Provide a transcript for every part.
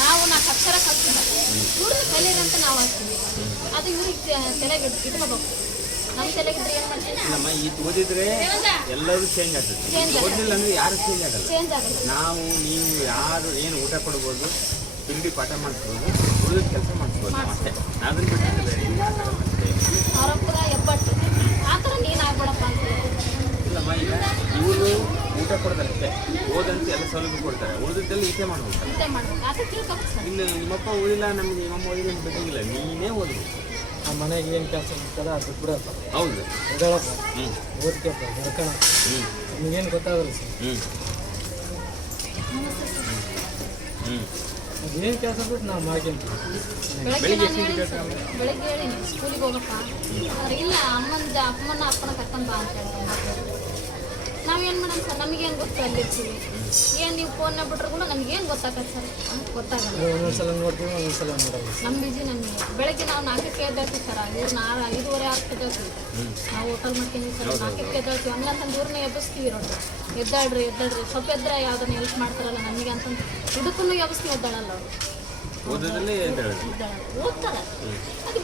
ನಾವು 4 ಅಕ್ಷರ ಕಲ್ತಿಲ್ಲ ಇವ್ರನ್ನ ಕಲೀರಂತ ನಾವು ಹಾಕ್ತೀವಿ. ಅದು ಇವ್ರಿಗೆ ತಲೆಗೆ ಇಟ್ಕೋಬೇಕು. ನಮ್ಮ ತಲೆಗಿದ್ರೆ ಏನು ಮಾಡ್ತೀವಿ ನಮ್ಮ ಇದು ಓದಿದ್ರೆ ಎಲ್ಲರೂ ಚೇಂಜ್ ಆಗ್ತದೆ. ಓದಿಲ್ಲ ಅಂದ್ರೆ ಯಾರು ಚೇಂಜ್ ಆಗಲ್ಲ. ನಾವು ನೀವು ಯಾರು ಏನು ಊಟ ಕೊಡ್ಬೋದು, ತಿಂಡಿ ಪಾಠ ಮಾಡಿಸ್ಬೋದು, ಉಳಿದ ಕೆಲಸ ಮಾಡಿಸ್ಬೋದು ಅಷ್ಟೇ. ಅದನ್ನ ಬಿಟ್ಟು ಬೇರೆ ಅವರಪ್ಪರ ಎಬ್ಬಟ್ಟು ಆ ಥರ ನೀನು ಆಗ್ಬೇಡಪ್ಪ ಅಂತ. ಇಲ್ಲಮ್ಮ, ಈಗ ಇವರು ಊಟ ಕೊಡ್ತಾರೆ, ಓದಂತ ಎಲ್ಲ ಸೌಲಭ್ಯ ಕೊಡ್ತಾರೆ, ಉಳಿದದ್ದೆಲ್ಲ ಈಟೆ ಮಾಡ್ಬೇಕು. ಇಲ್ಲ ನಿಮ್ಮಪ್ಪ ಓದಿಲ್ಲ, ನಮ್ಗೆ ನಿಮ್ಮಮ್ಮ ಓದಿಲ್ಲ ಬೇಕಾಗಿಲ್ಲ, ನೀನೇ ಓದಬೇಕು. ಆ ಮನೆಗೆ ಏನು ಕೆಲಸ ಇರ್ತಲ್ಲ ಅದು ಬಿಡಪ್ಪ. ಹೌದು, ಹೇಳಪ್ಪ, ಓದ್ಕಪ್ಪ, ನಡ್ಕೋಣ, ನಿಮಗೇನು ಗೊತ್ತಾಗಲ್ಲ ಸರ್. ಅದೇನು ಕೆಲಸ ಬಿಟ್ಟು ನಾವು ಮಾಡ್ಕೊಂತೀವಿ. ಬೆಳಿಗ್ಗೆ ಹೇಳಿ ಸ್ಕೂಲಿಗೆ ಹೋಗಪ್ಪ ಆದ್ರೆ ಇಲ್ಲ ಅಮ್ಮನ ಅಪ್ಪನ ಕರ್ಕೊಂಡು ಬಾ ಅಂತ ಹೇಳ್ತಾರೆ. ನಾವೇನು ಮಾಡೋಣ ಸರ್, ನಮಗೇನು ಗೊತ್ತು ಅಲ್ಲಿರ್ತೀವಿ. ಏನು ನೀವು ಫೋನ್ನ ಬಿಟ್ರು ಕೂಡ ನಮಗೇನು ಗೊತ್ತಾಗತ್ತೆ ಸರ್, ಗೊತ್ತಾಗಲ್ಲ. ಒಂದೊಂದ್ಸಲ ನೋಡ್ತೀವಿ, ಒಂದೊಂದ್ಸಲ ನೋಡಲ್ಲ. ನಮ್ಮ ಬಿಜಿ ನಮಗೆ ಬೆಳಗ್ಗೆ ನಾವು 4ಕ್ಕೆ ಎದ್ದೇಳ್ತೀವಿ ಸರ್. ಇವ್ರು 5:30 6ಕ್ಕೆ ಎದ್ದೇಳ್ತೀವಿ. ನಾವು ಹೋಟೆಲ್ ಮಾಡ್ತೀವಿ ಸರ್, 4ಕ್ಕೆ ಎದ್ದೇಳ್ತೀವಿ. ಹಂಗಂತಂದು ಇವ್ರನ್ನ ಎಬ್ಬಿಸ್ತೀವಿ. ಎದ್ದಾಳ್ರಿ ಸ್ವಲ್ಪ ಎದ್ರೆ ಯಾವ್ದನ್ನ ಹೆಲ್ಪ್ ಮಾಡ್ತಾರಲ್ಲ ನಮಗೆ ಅಂತಂದು ಇದಕ್ಕೂ ಎಬ್ಬಿಸ್ತೀವಿ. ಎದ್ದಾಳಲ್ಲ ಅವರು, ಓದ್ತಾರೆ. ಅದು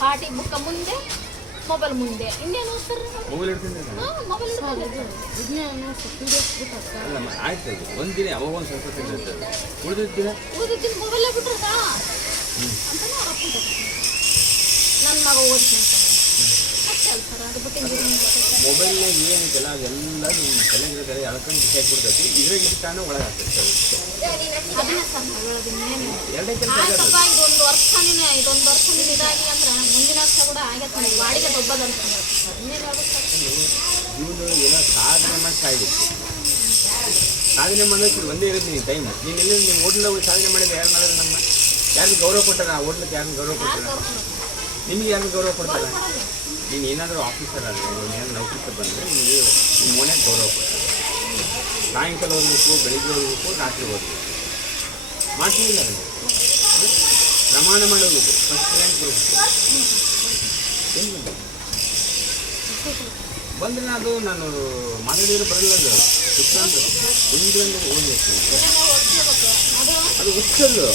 ಪಾಟಿ ಬುಕ್ಕ ಮುಂದೆ, ಮೊಬೈಲ್ ಮುಂದೆ, ಇನ್ನೇನು ಓದ್ತಾರೆ. ಮೊಬೈಲ್ ಆಯ್ತು, ಒಂದಿನ ಅವಾಗ ಒಂದು ಸ್ವಲ್ಪ ಉಳಿದಿದ್ದಿನ ಮೊಬೈಲೇ ಬಿಟ್ರದ ಅಂತ ಅವ್ರ ಅಪ್ಪ ನನ್ನ ಮಗ ಓದ್ತೀನಿ ಅಷ್ಟೇ ಅಲ್ಲ ಸರ್. ಅದು ಬಿಟ್ಟು ಮೊಬೈಲ್ನಾಗ ಏನಿದೆಲ್ಲ ಅದೆಲ್ಲ ನಿಮ್ಮ ತಲೆಗಿರೋದೆಲ್ಲ ಎಳ್ಕೊಂಡು ಬಿಸಾಕ್ಬಿಡ್ತೈತಿ. ಇದ್ರಾಗ ಇಟ್ಟಾನು ಒಳಗಾಗ್ತೈತೆ. ಅದನ್ನೇ ಸರ್ ನಾವು ಹೇಳೋದು. ಇನ್ನೇನು ಎರಡೇ ಕೆಲಸ. ಇದೊಂದು ವರ್ಷ ನೀನು ಇದಾಗಿ ಅಂದ್ರೆ ಮುಂದಿನ ವರ್ಷ ಕೂಡ ಆಗತ್ತೆ. ನನಗೆ ವಾಡಿಗೆ ದೊಡ್ಡದಂತ ಇನ್ನೇನು ಇವನು ಏನೋ ಸಾಧನೆ ಮಾಡಿ ಸಾಯ್ಬೇಕು. ಸಾಧನೆ ಮಾಡೋಕ್ಕೆ ಒಂದೇ ಇರುತ್ತೆ ನೀನು ಟೈಮ್. ನೀನೆಲ್ಲ ನೀವು ಹೋಟ್ಲಲ್ಲಿ ಸಾಧನೆ ಮಾಡಿದ್ರೆ ಯಾರು ಮಾಡಿದ್ರೆ ಯಾರಿಗೂ ಗೌರವ ಕೊಟ್ಟಾರ? ಆ ಹೋಟ್ಲಿಗೆ ಯಾರಿಗೂ ಗೌರವ ಕೊಡ್ತಾರ? ನಿಮಗೆ ಯಾರಿಗೂ ಗೌರವ ಕೊಡ್ತಾರ? ನೀನು ಏನಾದರೂ ಆಫೀಸರ್ ಆದರೆ, ಏನಾದರೂ ನೌಕರಿಗೆ ಬಂದರೆ ನಿಮಗೆ ನಿಮ್ಮ ಮನೆಗೆ ಗೌರವ ಕೊಡ್ತಾರೆ. ಸಾಯಂಕಾಲ ಓದಬೇಕು, ಬೆಳಿಗ್ಗೆ ಓದಬೇಕು, ರಾತ್ರಿ ಓದಬೇಕು. ಮಾಡ್ತೀವಿಲ್ಲ ಅದನ್ನು ಪ್ರಮಾಣ ಮಾಡಿ ಹೋಗ್ಬೇಕು. ಫಸ್ಟ್ ರ್ಯಾಂಕ್ ಬರಬೇಕು. ಏನು ಬಂದರೆ ಅದು ನಾನು ಮಾತಾಡಿದ್ರೆ ಬರಲ್ಲ. ಅದು ಕುತ್ಕೊಂಡು ಒಂದೊಂದು ಓದಬೇಕು. ಅದು ಹುಚ್ಚಲ್ಲು.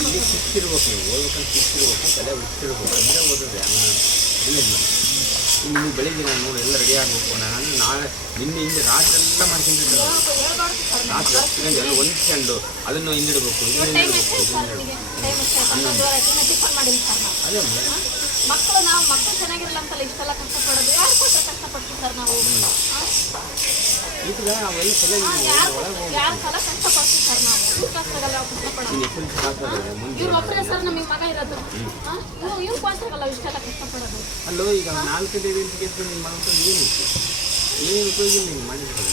ಇಲ್ಲಿ ಶಿಸ್ತಿರ್ಬೇಕು. ನೀವು ಓದ್ಬೇಕಂತ ಶಿಸ್ತಿರ್ಬೇಕು, ತಲೆ ಹುಚ್ಚಿರ್ಬೇಕು. ಅಂದರೆ ಓದೋದು ಇಲ್ಲ. ನಿಮಗೆ ಬೆಳಿಗ್ಗೆ ನಾನು ನೋಡಿ ಎಲ್ಲ ರೆಡಿ ಆಗಬೇಕು. ನಾಳೆ ನಿನ್ನೆ ರಾತ್ರಿ ಎಲ್ಲ ಮಾಡ್ಕೊಂಡಿರ್ತಾರೆ. ರಾತ್ರಿ ಎಲ್ಲ ಹೊಂದ್ಕೊಂಡು ಅದನ್ನು ಹಿಂದಿಡಬೇಕು, ಅದೇ ಮಕ್ಕಳು ಚೆನ್ನಾಗಿರಲ್ಲ ಅಂತಲ್ಲ ಇಷ್ಟೆಲ್ಲ ಕಷ್ಟಪಡೋದು. ಯಾರು ಕೊಟ್ಟರೆ ಕಷ್ಟಪಡ್ತೀವಿ ಸರ್ ನಾವು. ಈಗ ಅವೆಲ್ಲ ಚೆನ್ನಾಗಿ ಯಾರು ಸಲ ಕಷ್ಟಪಡ್ತೀವಿ ಸರ್ ನಾವು. ಕಷ್ಟಗಲ್ಲ ಕಷ್ಟಪಡೋದು. ಇವ್ರು ಒಬ್ಬರೇ ಸರ್ ನಮಗೆ ಮಗ ಇರೋದು. ಇವ್ರು ಪಾತ್ರಗಲ್ಲ ಇಷ್ಟೆಲ್ಲ ಕಷ್ಟಪಡೋದು. ಅಲ್ಲೋ ಈಗ 4 ಗಂಟೆ ನಿಮ್ಮ ಮಗ ಏನು ಉಪಯೋಗ ನೀವು ಮಾಡಿದ್ರೆ